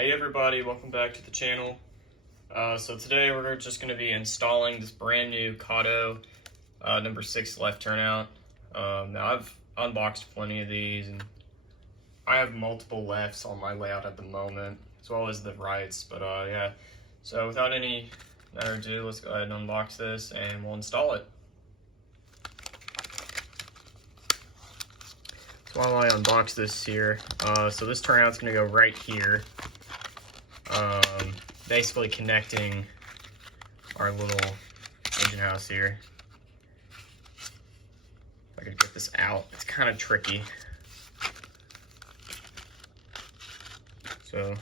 Hey everybody, welcome back to the channel. So today we're just going to be installing this brand new Kato number 6 left turnout. Now I've unboxed plenty of these and I have multiple lefts on my layout at the moment, as well as the rights, but yeah. So without any further ado, let's go ahead and unbox this and we'll install it. So while I unbox this here, so this turnout's going to go right here. Basically connecting our little engine house here. If I could get this out, it's kind of tricky. So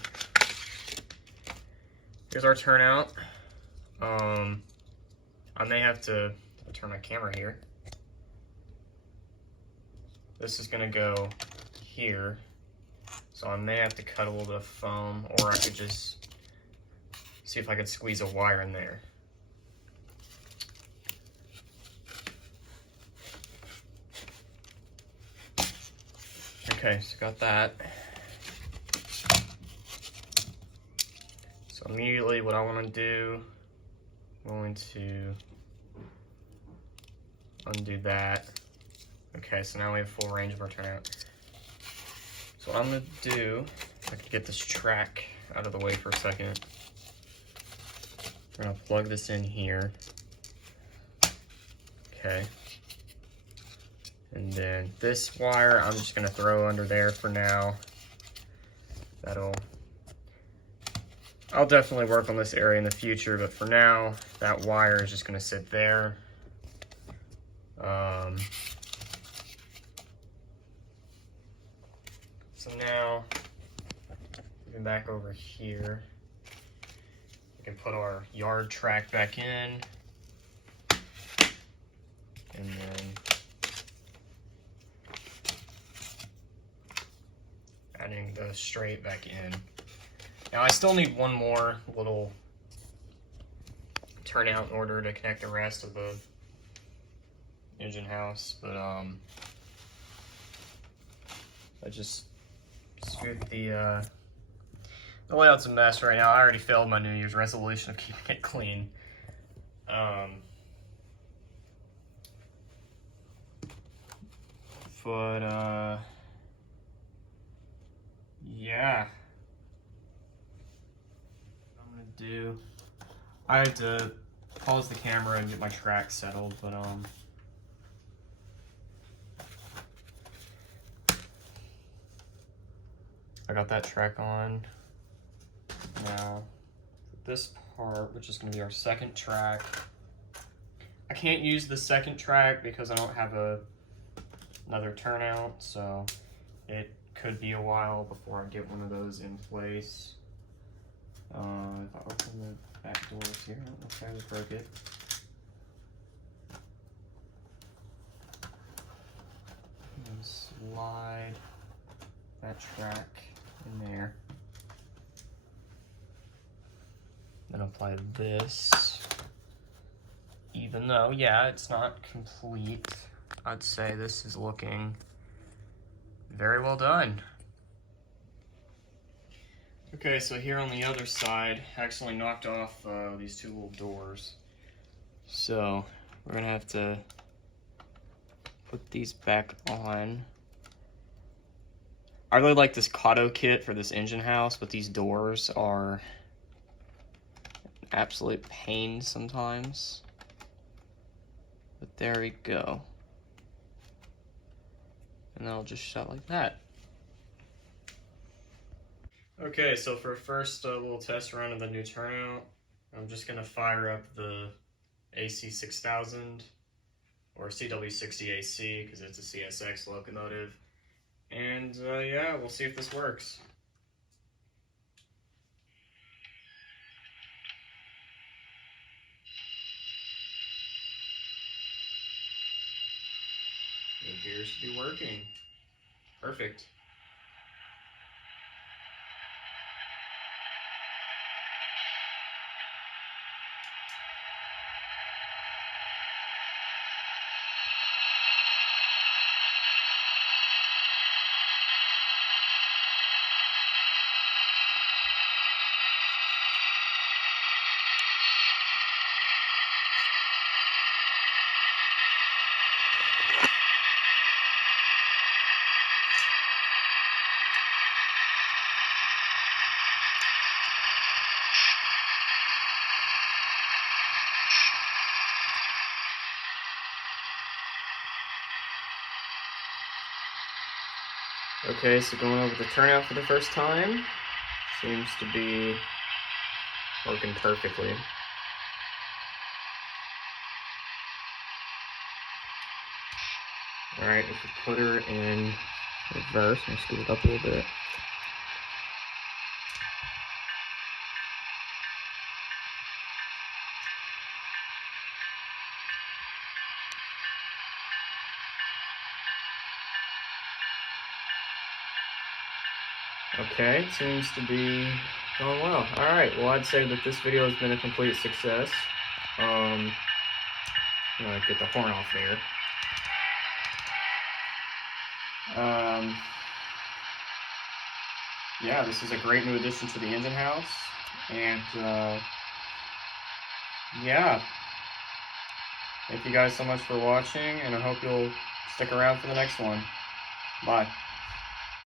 here's our turnout. I may have to turn my camera here. This is gonna go here. So I may have to cut a little bit of foam, or I could just see if I could squeeze a wire in there. Okay, so got that. So immediately what I want to do, I'm going to undo that. Okay, so now we have full range of our turnout. So what I'm going to do, if I could get this track out of the way for a second. We're going to plug this in here. Okay. And then this wire, I'm just going to throw under there for now. I'll definitely work on this area in the future, but for now, that wire is just going to sit there. So now, moving back over here, we can put our yard track back in, and then adding the straight back in. Now I still need one more little turnout in order to connect the rest of the engine house, but I just scooped the layout's a mess right now. I already failed my New Year's resolution of keeping it clean. Yeah. What I'm gonna do, I had to pause the camera and get my track settled, but I got that track on. Now, this part, which is going to be our second track, I can't use the second track because I don't have another turnout, so it could be a while before I get one of those in place. If I open the back doors here, I don't know if I just broke it. And slide that track in there. Then apply this. Even though, yeah, it's not complete, I'd say this is looking very well done. Okay, so here on the other side, I actually knocked off these two little doors. So we're gonna have to put these back on. I really like this Kato kit for this engine house, but these doors are an absolute pain sometimes. But there we go. And they'll just shut like that. Okay, so for first little test run of the new turnout, I'm just gonna fire up the AC6000 or CW60AC because it's a CSX locomotive. And yeah, we'll see if this works. It appears to be working. Perfect. Okay, so going over the turnout for the first time. Seems to be working perfectly. Alright, if we put her in reverse, I'm gonna scoot it up a little bit. Okay, seems to be going well. Alright, well I'd say that this video has been a complete success. I'm gonna get the horn off there. Yeah, this is a great new addition to the engine house. And yeah, thank you guys so much for watching, and I hope you'll stick around for the next one. Bye.